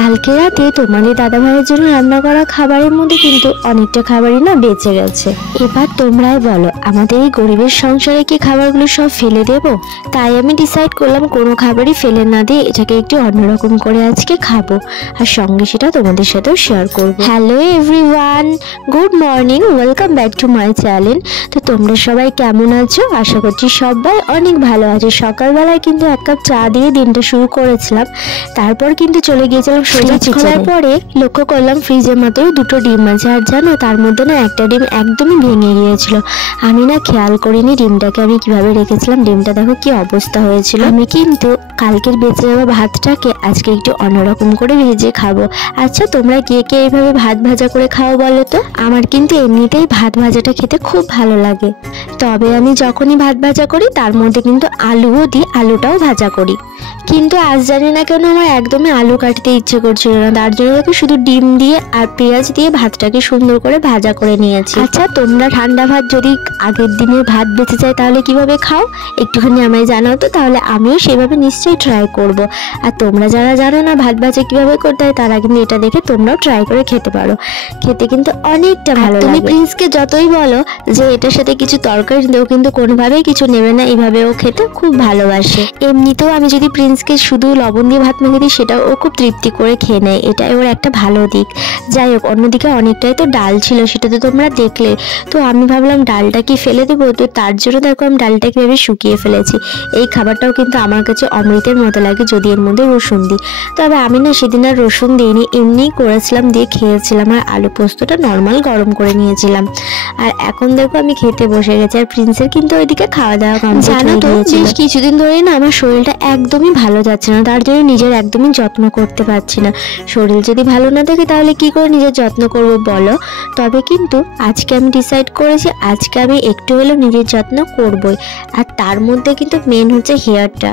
কালকে রাতে তোমাদের দাদা ভাইয়ের জন্য রান্না করা খাবারের মধ্যে কিন্তু অনেকটা খাবারই না বেঁচে গেছে। এবার তোমরাই বলো, আমাদের এই গরিবের সংসারে কি খাবারগুলো সব ফেলে দেব? তাই আমি ডিসাইড করলাম কোনো খাবারই ফেলে না দিয়ে এটাকে একটু অন্যরকম করে আজকে খাবো, আর সঙ্গে সেটা তোমাদের সাথেও শেয়ার করবো। Hello everyone, good morning, welcome back to my channel. তো তোমরা সবাই কেমন আছো? আশা করছি সবাই অনেক ভালো আছে। সকালবেলায় কিন্তু এক কাপ চা দিয়ে দিনটা শুরু করেছিলাম, তারপর কিন্তু চলে গিয়েছিলাম ফ্রিজ খোলার পরে লক্ষ্য করলাম ফ্রিজের মাত্র দুটো ডিম আছে, আর জানো তার মধ্যে না একটা ডিম একদমই ভেঙে গিয়েছিল। আমি না খেয়াল করিনি ডিমটাকে আমি কিভাবে রেখেছিলাম। ডিমটা দেখো কি অবস্থা হয়েছিল। আমি কিন্তু কালকের বেঁচে যাওয়া ভাতটাকে আজকে একটু অন্যরকম করে ভেজে খাবো। আচ্ছা, তোমরা কে কে এইভাবে ভাত ভাজা করে খাও বলো তো? আমার কিন্তু এমনিতেই ভাত ভাজাটা খেতে খুব ভালো লাগে, তবে আমি যখনই ভাত ভাজা করি তার মধ্যে কিন্তু আলুও দিই, আলুটাও ভাজা করি। কিন্তু আজ জানি না কেন আমার একদমই আলু কাটতে ইচ্ছে করছিল না, তার জন্য দেখো শুধু ডিম দিয়ে আর পেঁয়াজ দিয়ে ভাতটাকে সুন্দর করে ভাজা করে নিয়েছি। আচ্ছা, তোমরা ঠান্ডা ভাত যদি আগের দিনের ভাত বেঁচে যায় তাহলে কিভাবে খাও একটুখানি আমায় জানাও তো, তাহলে আমিও সেভাবে নিশ্চয়ই ট্রাই করব। আর তোমরা যারা জানো না ভাত ভাজা কিভাবে করতে হয় তারা কিন্তু এটা দেখে তোমরাও ট্রাই করে খেতে পারো, খেতে কিন্তু অনেকটা ভালো লাগে। তুমি প্রিন্সকে যতই বলো যে এটার সাথে কিছু তরকারি দেও, কিন্তু কোনোভাবেই কিছু নেবে না, এইভাবে ও খেতে খুব ভালোবাসে। এমনিতেও আমি যদি প্রিন্সকে শুধু লবণ দিয়ে ভাত মেখে দিই সেটাও ও খুব তৃপ্তি করে খেয়ে নেয়, এটাই ওর একটা ভালো দিক। যাই হোক, অন্যদিকে অনেকটাই তো ডাল ছিল, সেটা তো তোমরা দেখলে। তো আমি ভাবলাম ডালটা কি ফেলে দেবো, তো তার জন্য দেখো আমি ডালটা কিভাবে শুকিয়ে ফেলেছি। এই খাবারটাও কিন্তু আমার কাছে অমৃতের মতো লাগে যদি এর মধ্যে রসুন দিই। তবে আমি না সেদিন আর রসুন দিইনি, এমনিই করেছিলাম, দিয়ে খেয়েছিলাম। আর আলু পোস্তটা নর্মাল গরম করে নিয়েছিলাম। আর এখন দেখো আমি খেতে বসে গেছি, আর প্রিন্সের কিন্তু ওইদিকে খাওয়া দাওয়া কমপ্লিট হয়ে গিয়েছে। বেশ কিছুদিন ধরে না আমার শরীরটা একদমই ভালো যাচ্ছে না, তার জন্য নিজের একদমই যত্ন করতে পারছি না। শরীর যদি ভালো না থাকে তাহলে কি করে নিজের যত্ন করব বলো? তবে কিন্তু আজকে আমি ডিসাইড করেছি আজকে আমি একটু হলেও নিজের যত্ন করবই। আর তার মধ্যে কিন্তু মেন হচ্ছে হেয়ারটা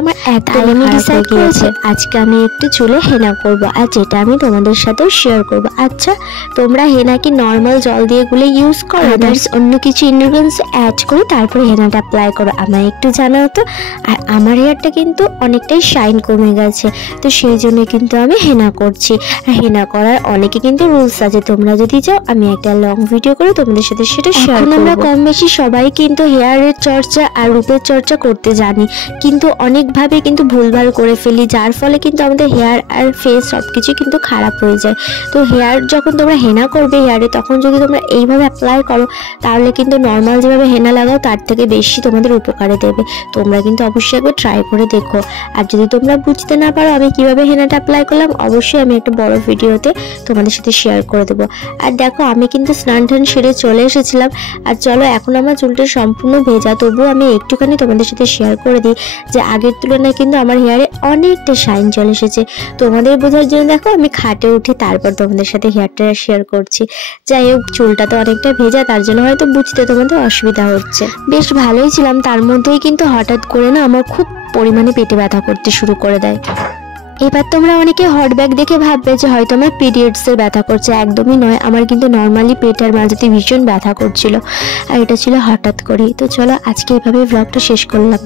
আমার একদম আমি ডিসাইড করেছি আজকে আমি একটু চুলে হেনা করব, আর যেটা আমি তোমাদের সাথেও শেয়ার করব। আচ্ছা, তোমরা হেনা কি নর্মাল জল দিয়ে গুলে ইউজ করো, অন্য কিছু ইনগ্রিডিয়েন্টস অ্যাড করে তারপরে হেনাটা অ্যাপ্লাই করো? আমায় একটু জানাও তো। আর আমার হেয়ারটা কিন্তু অনেকটাই শাইন কমে গেছে, তো সেই জন্য কিন্তু আমি হেনা করছি। আর হেনা করার অনেকে কিন্তু রুলস আছে, তোমরা যদি চাও আমি একটা লং ভিডিও করে তোমাদের সাথে সেটা শেয়ার করব। আমরা কম বেশি সবাই কিন্তু হেয়ারের চর্চা আর রূপের চর্চা করতে জানি, কিন্তু অনেকভাবে কিন্তু ভুলভাল করে ফেলি, যার ফলে কিন্তু আমাদের হেয়ার আর ফেস সবকিছু কিন্তু খারাপ হয়ে যায়। তো হেয়ার যখন তোমরা হেনা করবে হেয়ারে, তখন যদি তোমরা এইভাবে অ্যাপ্লাই করো তাহলে কিন্তু নর্মাল যেভাবে হেনা লাগাও তার থেকে বেশি তোমাদের উপকারে দেবে। তোমরা কিন্তু অবশ্যই একবার ট্রাই করে দেখো। আর যদি তোমরা বুঝতে না পারো আমি কিভাবে হেনাটা অ্যাপ্লাই করলাম, অবশ্যই আমি একটা বড় ভিডিওতে তোমাদের সাথে শেয়ার করে দেবো। আর দেখো আমি কিন্তু স্নান টান সেরে চলে এসেছিলাম। আর চলো, এখন আমার চুলটা সম্পূর্ণ ভেজা, তবুও আমি একটুখানি তোমাদের সাথে শেয়ার করে দিই যে আগের তুলনায় কিন্তু আমার হেয়ারে অনেকটা শাইন চলে এসেছে। তোমাদের বোঝার জন্য দেখো আমি খাটে উঠে তারপর তোমাদের সাথে হেয়ারটা শেয়ার করছি। যাই হোক, চুলটা তো অনেকটা ভেজা, তার জন্য হয়তো বুঝতে তোমাদের অসুবিধা হচ্ছে। বেশ ভালোই ছিলাম, তার মধ্যেই কিন্তু হঠাৎ করে না আমার খুব পরিমাণে পেটে ব্যথা করতে শুরু করে দেয়। এবার তোমরা অনেকে হট ব্যাগ দেখে ভাববে যে হয়তো আমার পিরিয়ডসের ব্যথা করছে, একদমই নয়। আমার কিন্তু নর্মালি পেটের মাঝেতে ভীষণ ব্যথা করছিল, আর এটা ছিল হঠাৎ করেই। তো চলো আজকে এভাবে ব্লগটা শেষ করলাম।